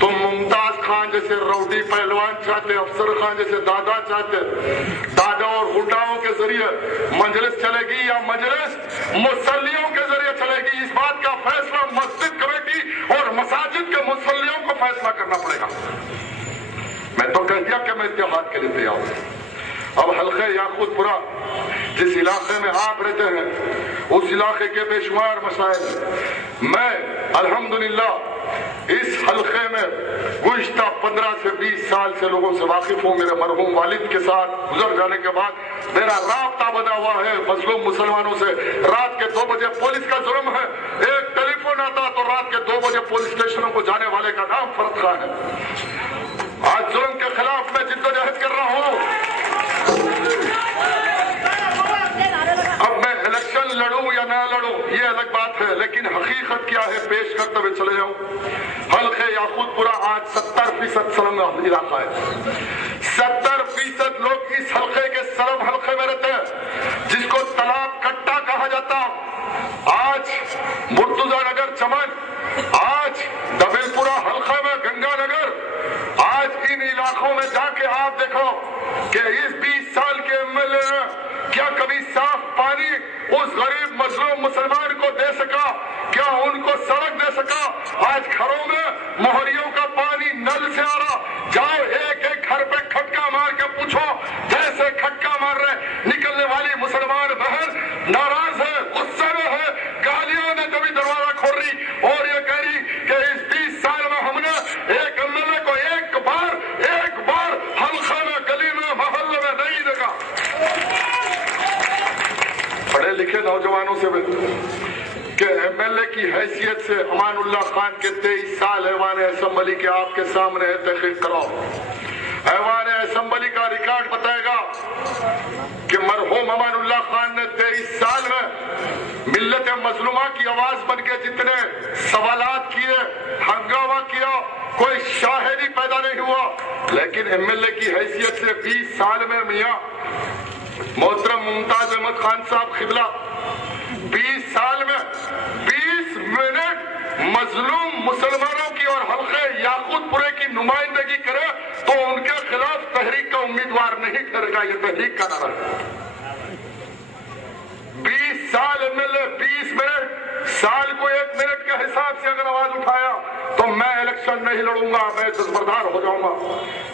तुम मुमताज खान जैसे रौडी पहलवान चाहते, अफसर खान जैसे दादा चाहते। दादा और गुंडाओं के जरिए मजलिस चलेगी या मजलिस मुसल्लियों के जरिए चलेगी, इस बात का फैसला मस्जिद कमेटी और मसाजिद के मुसल्लियों को फैसला करना पड़ेगा। मैं तो कह दिया कि मैं इत्तेहाद के लिए तैयार हूं। अब हल्के याकूतपुरा जिस इलाके में आप रहते हैं उस इलाके के बेशुमार मसाइल, मैं अल्हम्दुलिल्लाह इस हल्के में गुज़िश्ता 15 से 20 साल से लोगों से वाकिफ हूँ। मेरे मरहूम वालिद के साथ गुजर जाने के बाद मेरा राब्ता बना हुआ है मजलूम मुसलमानों से। रात के 2 बजे पुलिस का जुर्म है, एक टेलीफोन आता तो रात के 2 बजे पुलिस स्टेशनों को जाने वाले का नाम फर्द खान है। आज जुर्म के खिलाफ मैं जिद्दोजहद कर रहा हूँ। अब मैं इलेक्शन लड़ूं या ना लड़ूं ये अलग बात है, लेकिन हकीकत क्या है पेश करते हुए चले जाऊं। हल्के याकूतपुरा आज 70% सलम इलाका है। 70% लोग इस हल्के के सरब हल्के में रहते हैं जिसको तालाब कट्टा कहा जाता। आज मुर्तुजा नगर चमन, आज दबिलपुरा हल्के में गंगानगर, आज इन इलाकों में जाके आप देखो कि इस 20 साल के एमएलए ने क्या कभी साफ पानी उस गरीब मजलूम मुसलमान को दे सका? क्या उनको सड़क दे सका? आज घरों में मोहरियों का पानी नल से आ रहा। जाओ एक एक घर पे खटका मार के पूछो, जैसे खटका मार रहे निकलने वाली मुसलमान बहन नाराज है, गुस्से में है, गालियां ने कभी दरवाजा खोल रही और ये कह रही कि इस 20 साल में हमने एक एमएलए को एक बार हल्का में, गली में, मोहल्ले में नहीं देखा। पढ़े लिखे नौजवानों से कि एमएलए की हैसियत से अमानुल्लाह खान के 23 साल ऐवान असेंबली के आपके सामने है, तहकीक कराओ। ऐवान असेंबली का रिकॉर्ड बताएगा कि मरहूम अमानुल्लाह खान ने 23 साल में मिल्लत मजलूमा की आवाज बन के जितने सवालात किए, हंगामा किया, कोई शाहिदी पैदा नहीं हुआ। लेकिन एमएलए की हैसियत से 20 साल में मियां मोहतरम मुमताज अहमद खान साहब खिबला 20 साल में 20 मिनट मजलूम मुसलमानों की और हल्के याकूतपुरे की नुमाइंदगी करे तो उनके खिलाफ तहरीक का उम्मीदवार नहीं ठहरेगा। ये तहरीक का नारा है। 20 साल एमएलए 20 मिनट, साल को 1 मिनट के हिसाब से अगर आवाज उठाया तो मैं इलेक्शन नहीं लड़ूंगा, मैं दस्तबरदार हो जाऊंगा।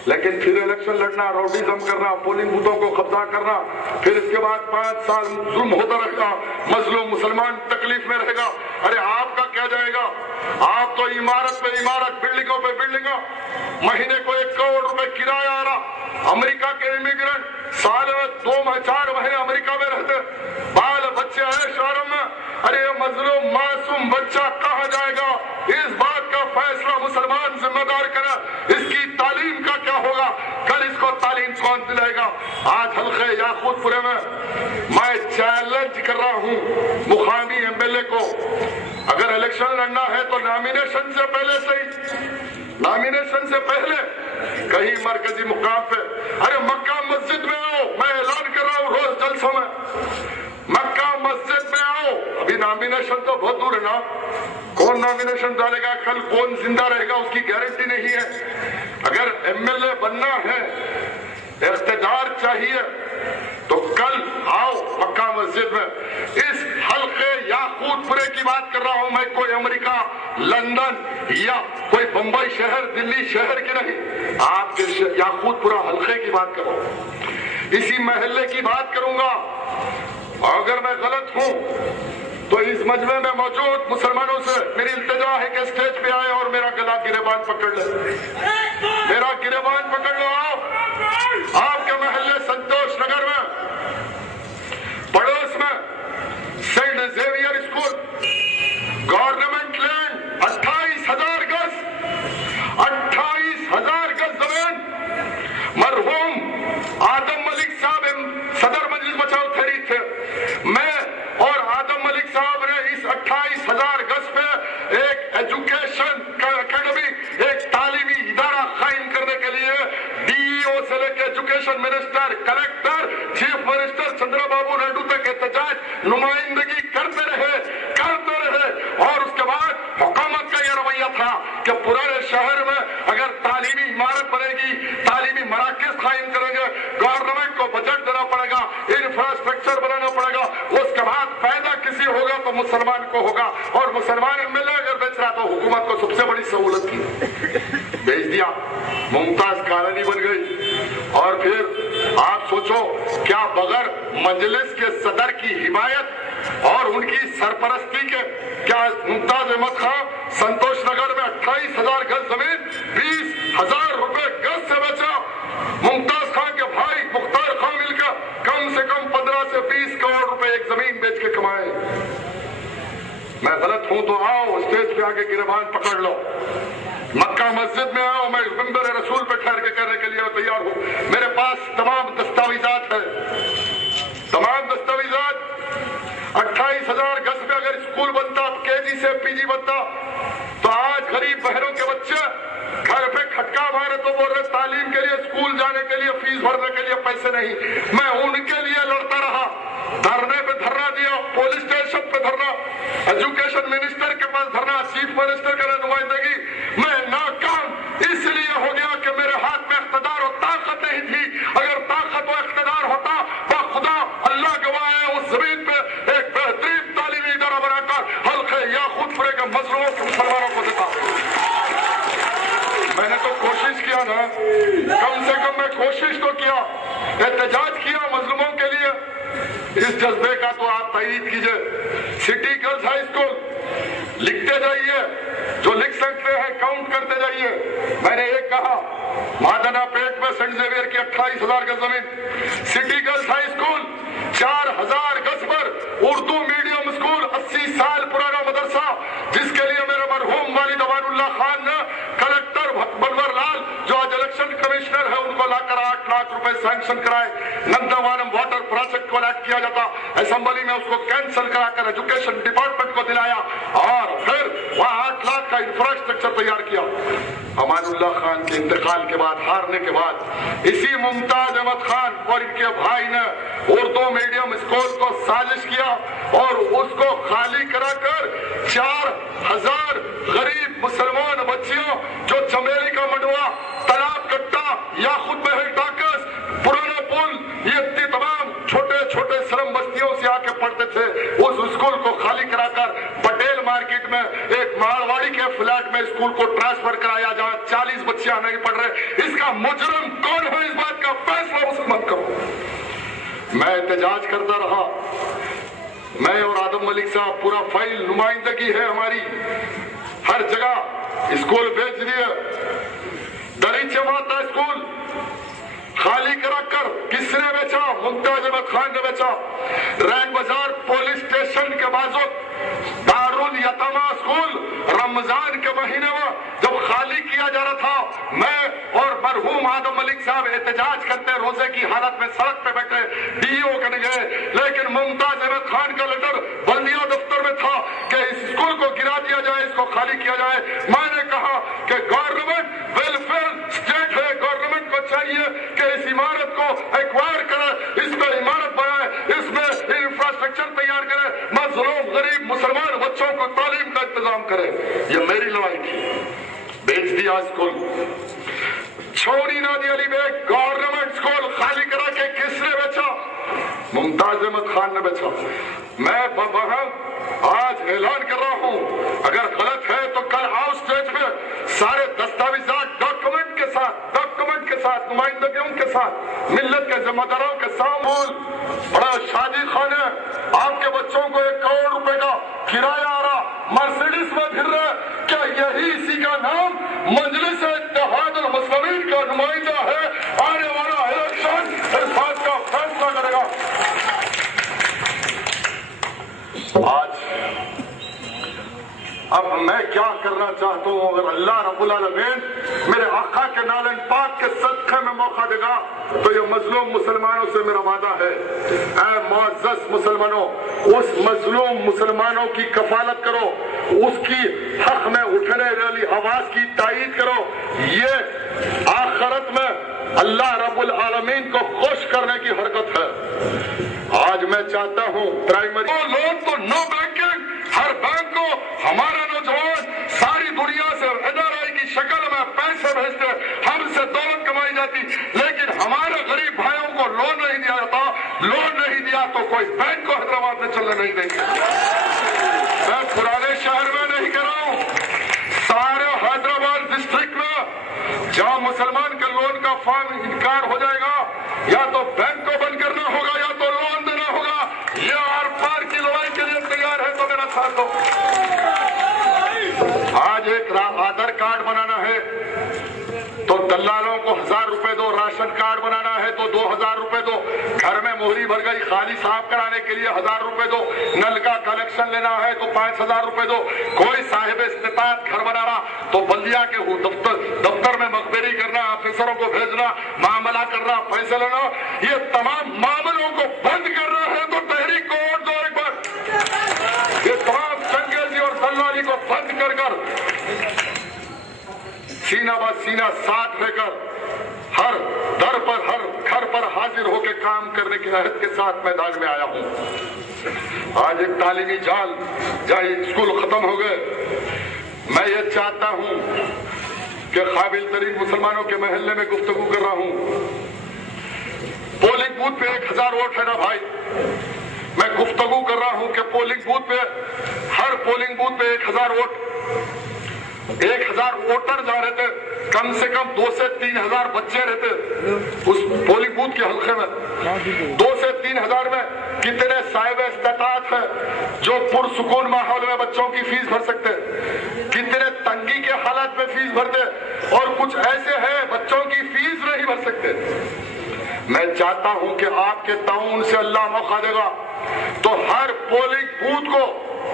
लेकिन फिर इलेक्शन लड़ना, रौडीज़म करना, पोलिंग बूथों को कब्जा करना, फिर इसके बाद 5 साल जुल्म होता रहेगा, मजलूम मुसलमान तकलीफ में रहेगा। अरे आपका क्या जाएगा? आप तो इमारत पे इमारत, बिल्डिंगों पे बिल्डिंगों, महीने को 1 करोड़ रुपए किराया आ रहा। अमेरिका के इमिग्रेंट साल में 2-4 महीने अमेरिका में रहते, बाल बच्चे ऐश आराम में। अरे मजलूम मासूम बच्चा कहाँ जाएगा? इस बात का फैसला मुसलमान जिम्मेदार करे। इसकी तालीम का क्या होगा? कल इसको तालीम कौन दिलाएगा? आज हल्के याकूतपुरे में मैं चैलेंज कर रहा हूँ मुकामी एमएलए को, अगर इलेक्शन लड़ना है तो नॉमिनेशन से पहले कहीं मरकजी मुकाम पे, अरे मक्का मस्जिद में आओ, मैं ऐलान कर रहा हूँ रोज जलसों में, मक्का मस्जिद में आओ। अभी नॉमिनेशन तो बहुत दूर है ना, कौन नॉमिनेशन डालेगा, कल कौन जिंदा रहेगा उसकी गारंटी नहीं है। अगर एमएलए बनना है, इख्तिदार चाहिए तो कल आओ मक्का मस्जिद में। इस हल्के याकूतपुरे की बात कर रहा हूं मैं, कोई अमेरिका, लंदन या कोई बंबई शहर, दिल्ली शहर की नहीं, आपके याकूतपुरा हल्के की बात करो, इसी महल्ले की बात करूंगा। अगर मैं गलत हूं तो इस मजमे में मौजूद मुसलमानों से मेरी इल्तिजा है कि स्टेज पे आए और मेरा गला गिरेबान पकड़ ले, मेरा गिरेबान पकड़ लो। आपके महल्ले संतोष नगर में, पड़ोस में Saint Xavier school, government land, 28,000 गज, 28,000 गज जमीन, मरहूम आदम मलिक साहब सदर मजलिस बचाओ तहरीक थे, किसी होगा तो मुसलमान को होगा, और मुसलमान एमएलए अगर बेच रहा तो हुकूमत को सबसे बड़ी सहूलत की बेच दिया, मुमताज कॉलोनी बन गई। और फिर आप सोचो, क्या बगैर मजलिस के सदर की हिमायत और उनकी सरपरस्ती के क्या मुमताज अहमद खान संतोष नगर में 28,000 गज जमीन 20,000 रुपए गज से बेचा? मुमताज खान के भाई मुख्तार खान मिलकर कम से कम 15 से 20 करोड़ रुपए एक जमीन बेच के कमाए। मैं गलत हूं तो आओ स्टेज पे आके गिरबान पकड़ लो, मक्का मस्जिद में आओ, मैं मिंबर रसूल पे ठहर के करने के लिए तैयार हूं। मेरे पास तमाम दस्तावेजात है, तमाम दस्तावेजात। 28,000 गज पे अगर स्कूल बनता, केजी से पीजी बनता, तो आज गरीब बहनों के बच्चे घर पे खटका मारे तो बोल रहे तालीम के लिए, स्कूल जाने के लिए, फीस भरने के लिए पैसे नहीं। मैं उनके लिए लड़ता रहा, धरने पे धरना दिया, पुलिस स्टेशन पे धरना, एजुकेशन मिनिस्टर के पास धरना, चीफ मिनिस्टर का नुमाइंदगी। मैं नाकाम इसलिए हो गया कि मेरे हाथ में इख्तिदार और ताकत नहीं थी। अगर ताकत और इख्तिदार होता तो खुदा अल्लाह गवाह है, उस जमीन पे एक बेहतरीन तालीमी इदारा बनाकर हल्के या खुद फरे के मजलूमों के मुसलमानों को देता। मैंने तो कोशिश किया ना, कम से कम मैं कोशिश तो किया, एहतजाज किया मजलूमों के लिए। इस जज्बे का तो आप तायीद कीजिए। सिटी गर्ल्स हाई स्कूल लिखते जाइए, जो लिख सकते हैं काउंट करते जाइए। मैंने एक कहा, मादना पेट में सेंट जेवियर की 28,000 गज जमीन, सिटी गर्ल्स हाई स्कूल 4,000 गज पर उर्दू मीडियम स्कूल, 80 साल पुराना मदरसा, जिसके लिए मेरे मरहूम वालिद अमानुल्लाह खान ने कलेक्टर बनवर लाल, जो आज इलेक्शन कमिश्नर है, उनको लाकर 8 लाख रुपए सैंक्शन कराए। नंदावानम वाटर प्रोजेक्ट को लैक्ट किया जाता, असेंबली में उसको कैंसिल कराकर एजुकेशन डिपार्टमेंट को दिलाया, और फिर वहां 8 लाख का इंफ्रास्ट्रक्चर तैयार किया। अमानुल्लाह खान के इंतकाल के बाद, हारने के बाद, इसी मुमताज अहमद खान और इनके भाई ने उर्दू मीडियम स्कूल को साजिश किया और उसको खाली कराकर 4,000 गरीब मुसलमान बच्चियों, जो चमेली का मंडवा, तालाब कट्टा, याकूत महल टाकस, पुराना पुल, ये तमाम छोटे छोटे श्रम बस्तियों से आके पढ़ते थे, उस स्कूल को खाली कराकर पटेल मार्केट में एक मारवाड़ी के फ्लैट में स्कूल को ट्रांसफर कराया, जहां 40 बच्चियां नहीं पढ़ रहे। इसका मुजरिम कौन है, इस बात का फैसला मुसलमान करो। मैं एहतजाज करता रहा, मैं और आदम मलिक साहब, पूरा फाइल नुमाइंदगी है हमारी, हर जगह स्कूल बेच दिए। दरीचे माता स्कूल खाली कराकर किसने बेचा? मुमताज अहमद खान ने बेचा। रैन बाजार पुलिस स्टेशन के बाजू दारुल यतमा स्कूल रमजान के महीने में जब खाली किया जा रहा था, मैं और मरहूम आदम मलिक साहब एहतजाज करते, रोजे की हालत में सड़क पे बैठे, डीओ करने गए, लेकिन मुमताज अहमद खान का लेटर बल्दिया दफ्तर में था कि इस स्कूल को गिरा दिया जाए, इसको खाली किया जाए। मैंने कहा कि गवर्नमेंट वेलफेयर स्टेट है, गवर्नमेंट को चाहिए कि इस इमारत को एक्वायर करे, इस पर इमारत बनाए, इसमें इंफ्रास्ट्रक्चर तैयार करे, मजलूम गरीब मुसलमान बच्चों को तालीम का इंतजाम करे। ये मेरी लड़ाई थी। बेच दिया स्कूल। छोड़ी नादी अली बेग गवर्नमेंट स्कूल खाली करा के किसने बेचा? मुमताज अहमद खान ने बेचा। मैं आज ऐलान कर रहा हूं, अगर गलत है तो कल आओ स्टेज पे, सारे दस्तावेजात डॉक्यूमेंट के साथ नुमाइंदगियों के साथ, मिल्लत के जिम्मेदारों के सामने। बड़ा शादी खाने, आपके बच्चों को 1 करोड़ रुपए का किराया आ रहा, मर्सिडीज में फिर रहे, क्या यही इसी का नाम मजलिस इत्तेहाद अल मुस्लिमीन का नुमाइंदा है? आने वाला इलेक्शन इस बात का फैसला करेगा। आज अब मैं क्या करना चाहता हूं, अगर अल्लाह रब्बुल आलमीन मेरे आका के नालन पाक के सदक़े में मौका देगा तो ये मजलूम मुसलमानों से मेरा वादा है, ऐ मुअज़्ज़ज़ मुसलमानों, उस मजलूम मुसलमानों की कफालत करो, उसकी हक में उठने वाली आवाज की तायीद करो। ये आखिरत में अल्लाह रब्बुल आलमीन को खुश करने की हरकत है। आज मैं चाहता हूं प्राइमरी लोन तो नो बैंकिंग, हर बैंक को हमारा नौजवान सारी दुनिया से एनआरआई की शक्ल में पैसे भेजते, हमसे दौलत कमाई जाती, लेकिन हमारे गरीब भाइयों को लोन नहीं दिया जाता। लोन नहीं दिया तो कोई बैंक को हैदराबाद में चलने नहीं देंगे। मैं पुराने शहर में नहीं कर रहा हूं, सारे हैदराबाद डिस्ट्रिक्ट में जहां मुसलमान के लोन का फॉर्म इनकार हो जाएगा, या तो बैंक को बंद करना होगा या तो लोन देना होगा। ये आर पार की लड़ाई के लिए तैयार है तो मेरा साथ दो। आज एक आधार कार्ड बनाना है तो दलालों को 1000 रुपए दो, राशन कार्ड बनाना है तो 2000 रुपए दो, घर में मोहरी भर गई खाली साफ कराने के लिए 1000 रुपए दो, नल का कनेक्शन लेना है तो 5000 रुपए दो, कोई साहिब इस्तिताअत घर बना रहा तो बल्दिया के दफ्तर में मखबरी करना, ऑफिसरों को भेजना, मामला करना, पैसे लेना, ये तमाम मामलों को बंद करना है तो तहरीक को वोट दो एक बार। ये तमाम चंगेजी और दलाली को बंद कर सीना ब सीना साथ लेकर हर दर पर, हर घर पर हाजिर होकर काम करने के अहद के साथ मैदान में आया हूं। आज एक तालीमी जाल जहां स्कूल खत्म हो गए, मैं ये चाहता हूं कि काबिल तरीन मुसलमानों के महल्ले में गुफ्तगू कर रहा हूं। पोलिंग बूथ पे 1000 वोट है ना भाई, मैं गुफ्तगू कर रहा हूं कि पोलिंग बूथ पे, हर पोलिंग बूथ पे 1000 वोट, 1000 वोटर जा रहे थे, कम से कम 2 से 3 हजार बच्चे रहते उस पोलिंग बूथ के हल्के में। 2 से 3 हजार में कितने साहिब इस्तिताअत है जो पुरसुकून माहौल में बच्चों की फीस भर सकते, कितने तंगी के हालात में फीस भरते, और कुछ ऐसे हैं बच्चों की फीस नहीं भर सकते। मैं चाहता हूं कि आपके ताउन से अल्लाह मौका देगा तो हर पोलिंग बूथ को,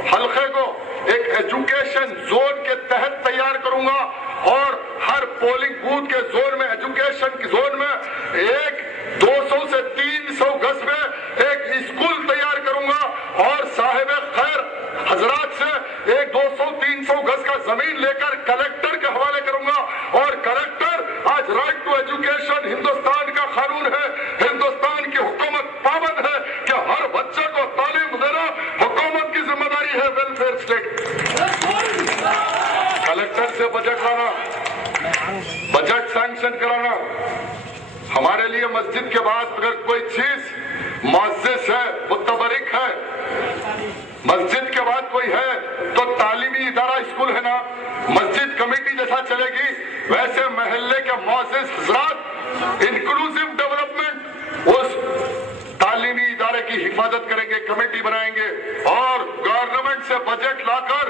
हल्के को एक एजुकेशन जोन के तहत तैयार करूंगा, और हर पोलिंग बूथ के जोन में, एजुकेशन के जोन में एक 200 से 300 गज में एक स्कूल तैयार करूंगा, और साहिब खैर हजरात से एक 200-300 गज का जमीन लेकर कलेक्टर के हवाले करूंगा, और कलेक्टर, आज राइट टू एजुकेशन हिंदुस्तान का कानून है, हिंदुस्तान की हुकूमत पाबंद है कि हर बच्चे को तालीम देना हुकूमत की जिम्मेदारी है, वेलफेयर स्टेट। कलेक्टर से बजट लाना, बजट सैंक्शन कराना। हमारे लिए मस्जिद के बाद अगर कोई चीज मुअज्जिज है, मुतबरिक है, मस्जिद के बाद कोई है तो तालीमी इदारा स्कूल है ना, मस्जिद कमेटी जैसा चलेगी वैसे महल्ले के मुअज्जिज हजरात इंक्लूसिव डेवलपमेंट उस तालीमी इदारे की हिफाजत करेंगे, कमेटी बनाएंगे, और गवर्नमेंट से बजट लाकर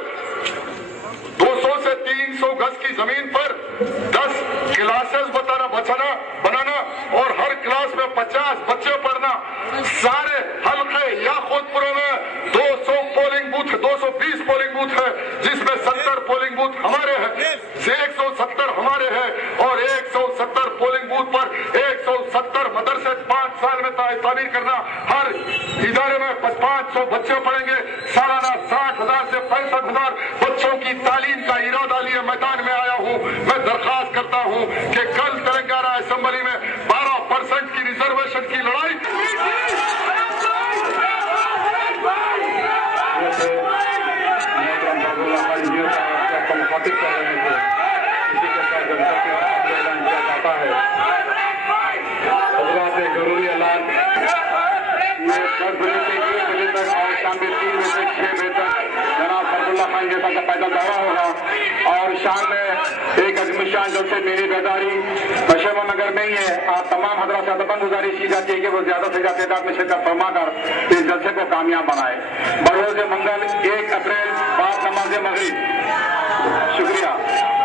200 से 300 गज की जमीन पर 10 क्लासेस बनाना, और हर क्लास में 50 बच्चे पढ़ना। सारे हल्के या खुदपुरों में 200 पोलिंग बूथ, 220 पोलिंग बूथ है, जिसमें 70 पोलिंग बूथ हमारे हैं, 170 हमारे हैं, और 170 पोलिंग बूथ पर 170 मदरसे 5 साल में तामीर करना। हर इदारे में 500 बच्चे पढ़ेंगे, सालाना 60,000 से 65,000 बच्चों की तालीम का इरादा लिए मैदान में आया हूं। मैं दरखास्त करता हूं कि कल तेलंगाना असेंबली में 12% की रिजर्वेशन की लड़ाई जरूरी ऐलान 10 बजे से 1 बजे तक और शाम में 3 बजे से 6 बजे तक जनाब फरजुल्लाह खान के साथ पैदल दौरा होगा, और शाम में एक अजमुशान जलसे मेरी बेदारी मशहूर नगर में ही है। आप तमाम हजरात से अदबन गुजारिश की जाती है कि वो ज्यादा से ज्यादा तादाद में शिरकत फरमा कर इस जलसे को कामयाब बनाए। बरोज मंगल 1 अप्रैल बाद नमाज मगरिब। शुक्रिया।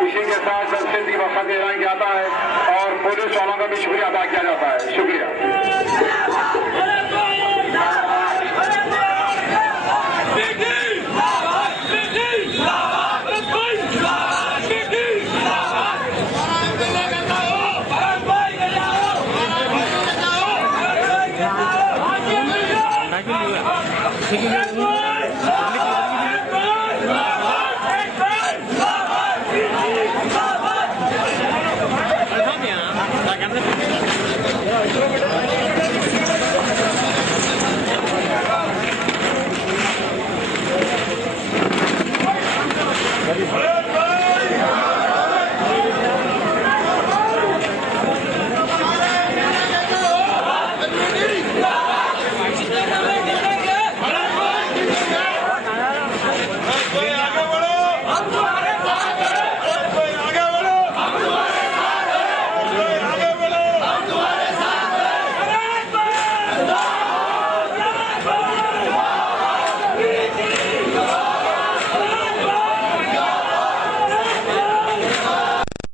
इसी के साथ जलसे की वक्त ऐलान किया जाता है और पुलिस वालों का भी शुक्रिया अदा किया जाता है। शुक्रिया।